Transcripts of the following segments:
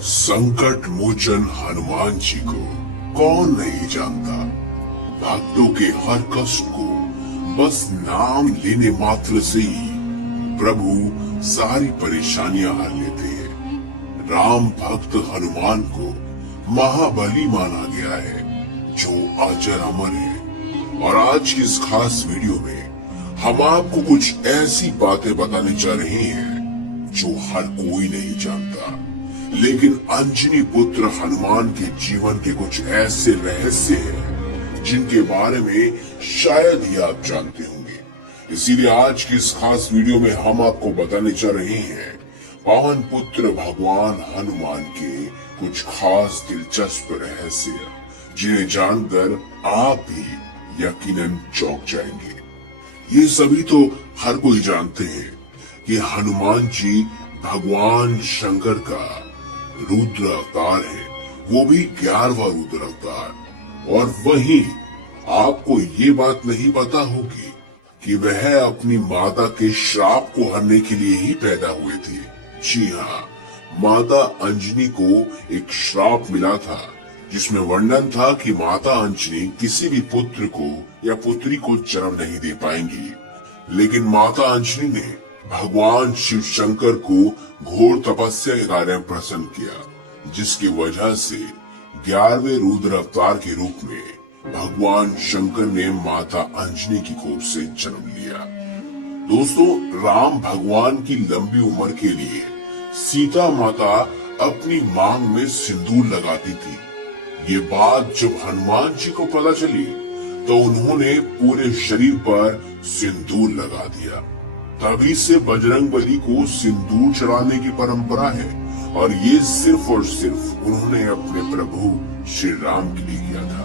संकट मोचन हनुमान जी को कौन नहीं जानता। भक्तों के हर कष्ट को बस नाम लेने मात्र से ही प्रभु सारी परेशानियां हर लेते हैं। राम भक्त हनुमान को महाबली माना गया है, जो अजर अमर है। और आज की इस खास वीडियो में हम आपको कुछ ऐसी बातें बताने जा रहे हैं जो हर कोई नहीं जानता, लेकिन अंजनी पुत्र हनुमान के जीवन के कुछ ऐसे रहस्य हैं जिनके बारे में शायद ही आप जानते होंगे। इसीलिए आज की इस खास वीडियो में हम आपको बताने जा रहे हैं पावन पुत्र भगवान हनुमान के कुछ खास दिलचस्प रहस्य, जिन्हें जानकर आप भी यकीनन चौंक जाएंगे। ये सभी तो हर कोई जानते हैं कि हनुमान जी भगवान शंकर का रुद्र अवतार है, वो भी 11वां रुद्र अवतार। और वहीं आपको ये बात नहीं पता होगी कि वह अपनी माता के श्राप को हरने के लिए ही पैदा हुए थे। जी हाँ, माता अंजनी को एक श्राप मिला था, जिसमें वर्णन था कि माता अंजनी किसी भी पुत्र को या पुत्री को जन्म नहीं दे पाएंगी। लेकिन माता अंजनी ने भगवान शिव शंकर को घोर तपस्या के कार्य में प्रसन्न किया, जिसकी वजह से 11वें रुद्र अवतार के रूप में भगवान शंकर ने माता अंजनी की गोद से जन्म लिया। दोस्तों, राम भगवान की लंबी उम्र के लिए सीता माता अपनी मांग में सिंदूर लगाती थी। ये बात जब हनुमान जी को पता चली तो उन्होंने पूरे शरीर पर सिंदूर लगा दिया। तभी से बजरंगबली को सिंदूर चढ़ाने की परंपरा है, और ये सिर्फ और सिर्फ उन्होंने अपने प्रभु श्री राम के लिए किया था।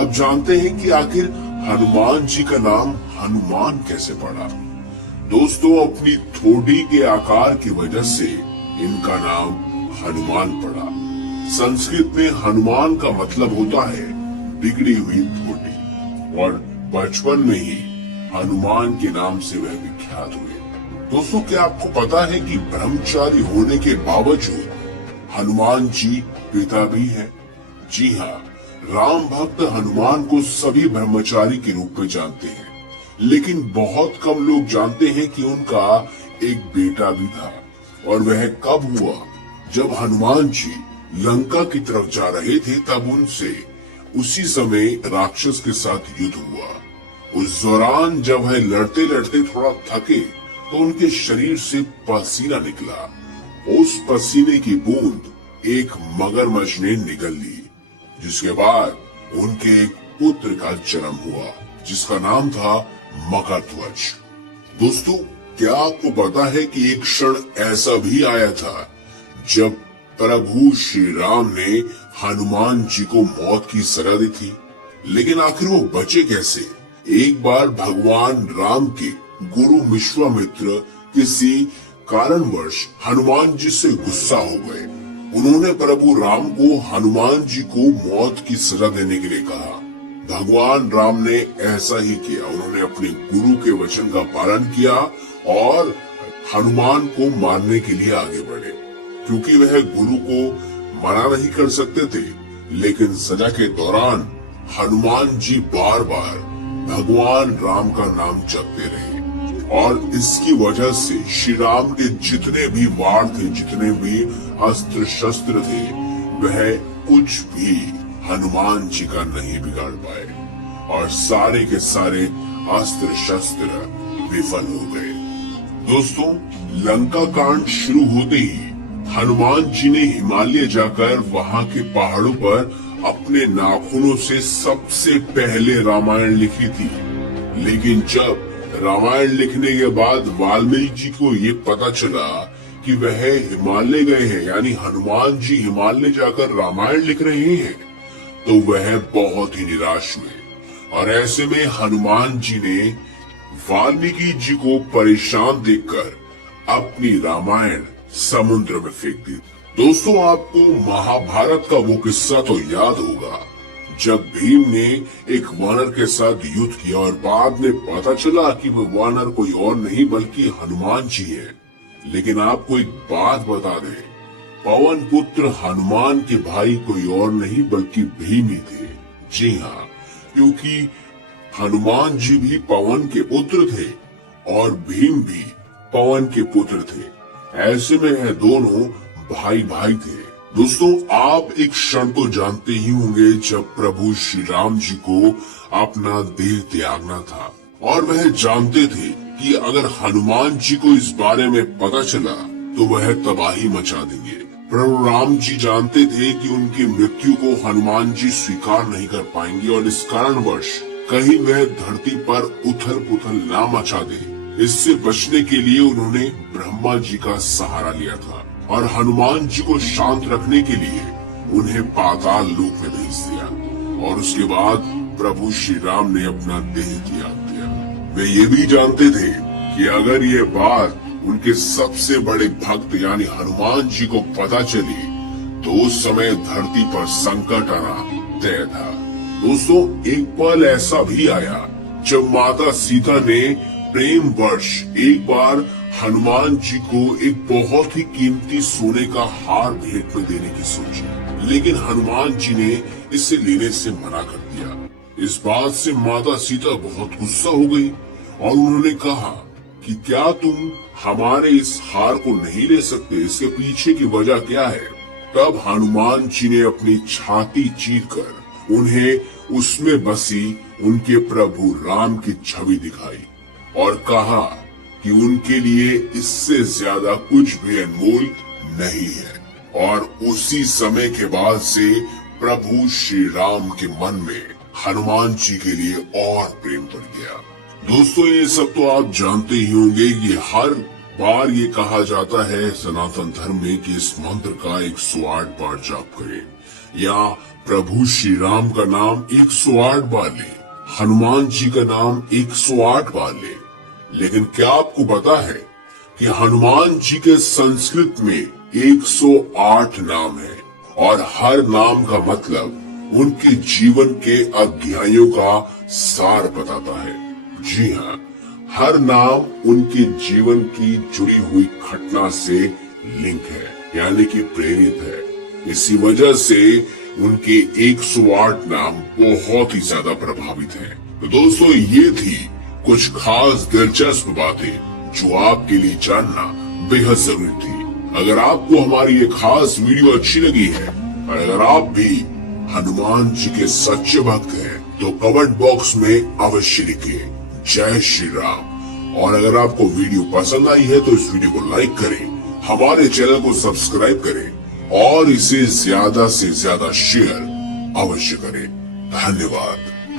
अब जानते हैं कि आखिर हनुमान जी का नाम हनुमान कैसे पड़ा। दोस्तों, अपनी ठोड़ी के आकार की वजह से इनका नाम हनुमान पड़ा। संस्कृत में हनुमान का मतलब होता है बिगड़ी हुई ठोड़ी, और बचपन में ही हनुमान के नाम से वह विख्यात हुए। दोस्तों, क्या आपको पता है कि ब्रह्मचारी होने के बावजूद हनुमान जी पिता भी हैं? जी हाँ, राम भक्त हनुमान को सभी ब्रह्मचारी के रूप में जानते हैं, लेकिन बहुत कम लोग जानते हैं कि उनका एक बेटा भी था। और वह कब हुआ? जब हनुमान जी लंका की तरफ जा रहे थे, तब उनसे उसी समय राक्षस के साथ युद्ध हुआ। उस दौरान जब वह लड़ते लड़ते थोड़ा थके तो उनके शरीर से पसीना निकला। उस पसीने की बूंद एक मगरमच्छ ने निगल ली, जिसके बाद उनके एक पुत्र का जन्म हुआ, जिसका नाम था मकरध्वज। दोस्तों, क्या आपको पता है कि एक क्षण ऐसा भी आया था जब प्रभु श्री राम ने हनुमान जी को मौत की सजा दी थी, लेकिन आखिर वो बचे कैसे? एक बार भगवान राम के गुरु विश्वामित्र किसी कारणवश हनुमान जी से गुस्सा हो गए। उन्होंने प्रभु राम को हनुमान जी को मौत की सजा देने के लिए कहा। भगवान राम ने ऐसा ही किया। उन्होंने अपने गुरु के वचन का पालन किया और हनुमान को मारने के लिए आगे बढ़े। क्योंकि वह गुरु को मना नहीं कर सकते थे, लेकिन सजा के दौरान हनुमान जी बार बार भगवान राम का नाम जपते रहे, और इसकी वजह से श्री राम के जितने भी वार थे, जितने भी अस्त्र शस्त्र थे, वह कुछ भी हनुमान जी का नहीं बिगाड़ पाए, और सारे के सारे अस्त्र शस्त्र विफल हो गए। दोस्तों, लंका कांड शुरू होते ही हनुमान जी ने हिमालय जाकर वहां के पहाड़ों पर अपने नाखूनों से सबसे पहले रामायण लिखी थी। लेकिन जब रामायण लिखने के बाद वाल्मीकि जी को ये पता चला कि वह हिमालय गए हैं, यानी हनुमान जी हिमालय जाकर रामायण लिख रहे हैं, तो वह बहुत ही निराश हुए। और ऐसे में हनुमान जी ने वाल्मीकि जी को परेशान देखकर अपनी रामायण समुद्र में फेंक दी। दोस्तों, आपको महाभारत का वो किस्सा तो याद होगा जब भीम ने एक वानर के साथ युद्ध किया और बाद में पता चला कि वो वानर कोई और नहीं बल्कि हनुमान जी है। लेकिन आपको एक बात बता दें, पवन पुत्र हनुमान के भाई कोई और नहीं बल्कि भीम ही थे। जी हाँ, क्योंकि हनुमान जी भी पवन के पुत्र थे और भीम भी पवन के पुत्र थे। ऐसे में यह दोनों भाई भाई थे। दोस्तों, आप एक क्षण तो जानते ही होंगे जब प्रभु श्री राम जी को अपना देह त्यागना था और वह जानते थे कि अगर हनुमान जी को इस बारे में पता चला तो वह तबाही मचा देंगे। प्रभु राम जी जानते थे कि उनकी मृत्यु को हनुमान जी स्वीकार नहीं कर पाएंगे और इस कारणवश कहीं वह धरती पर उथल पुथल ना मचा दे। इससे बचने के लिए उन्होंने ब्रह्मा जी का सहारा लिया था और हनुमान जी को शांत रखने के लिए उन्हें पाताल लोक में भेज दिया और उसके बाद प्रभु श्री राम ने अपना देह त्याग दिया। वे ये भी जानते थे कि अगर ये बात उनके सबसे बड़े भक्त यानी हनुमान जी को पता चली तो उस समय धरती पर संकट आना तय था। दोस्तों, एक पल ऐसा भी आया जब माता सीता ने प्रेम वर्ष एक बार हनुमान जी को एक बहुत ही कीमती सोने का हार भेंट में देने की सोची, लेकिन हनुमान जी ने इसे लेने से मना कर दिया। इस बात से माता सीता बहुत गुस्सा हो गई और उन्होंने कहा कि क्या तुम हमारे इस हार को नहीं ले सकते, इसके पीछे की वजह क्या है। तब हनुमान जी ने अपनी छाती चीरकर उन्हें उसमें बसी उनके प्रभु राम की छवि दिखाई और कहा कि उनके लिए इससे ज्यादा कुछ भी अनमोल नहीं है। और उसी समय के बाद से प्रभु श्री राम के मन में हनुमान जी के लिए और प्रेम बढ़ गया। दोस्तों, ये सब तो आप जानते ही होंगे। ये हर बार ये कहा जाता है सनातन धर्म में कि इस मंत्र का 108 बार जाप करें या प्रभु श्री राम का नाम 108 बार ले, हनुमान जी का नाम 108 बार ले। लेकिन क्या आपको पता है कि हनुमान जी के संस्कृत में 108 नाम है और हर नाम का मतलब उनके जीवन के अध्यायों का सार बताता है। जी हाँ, हर नाम उनके जीवन की जुड़ी हुई घटना से लिंक है, यानी कि प्रेरित है। इसी वजह से उनके 108 नाम बहुत ही ज्यादा प्रभावित हैं। तो दोस्तों, ये थी कुछ खास दिलचस्प बातें जो आपके लिए जानना बेहद जरूरी थी। अगर आपको हमारी ये खास वीडियो अच्छी लगी है और अगर आप भी हनुमान जी के सच्चे भक्त हैं तो कमेंट बॉक्स में अवश्य लिखिए जय श्री राम। और अगर आपको वीडियो पसंद आई है तो इस वीडियो को लाइक करें, हमारे चैनल को सब्सक्राइब करें और इसे ज्यादा से ज्यादा शेयर अवश्य करें। धन्यवाद।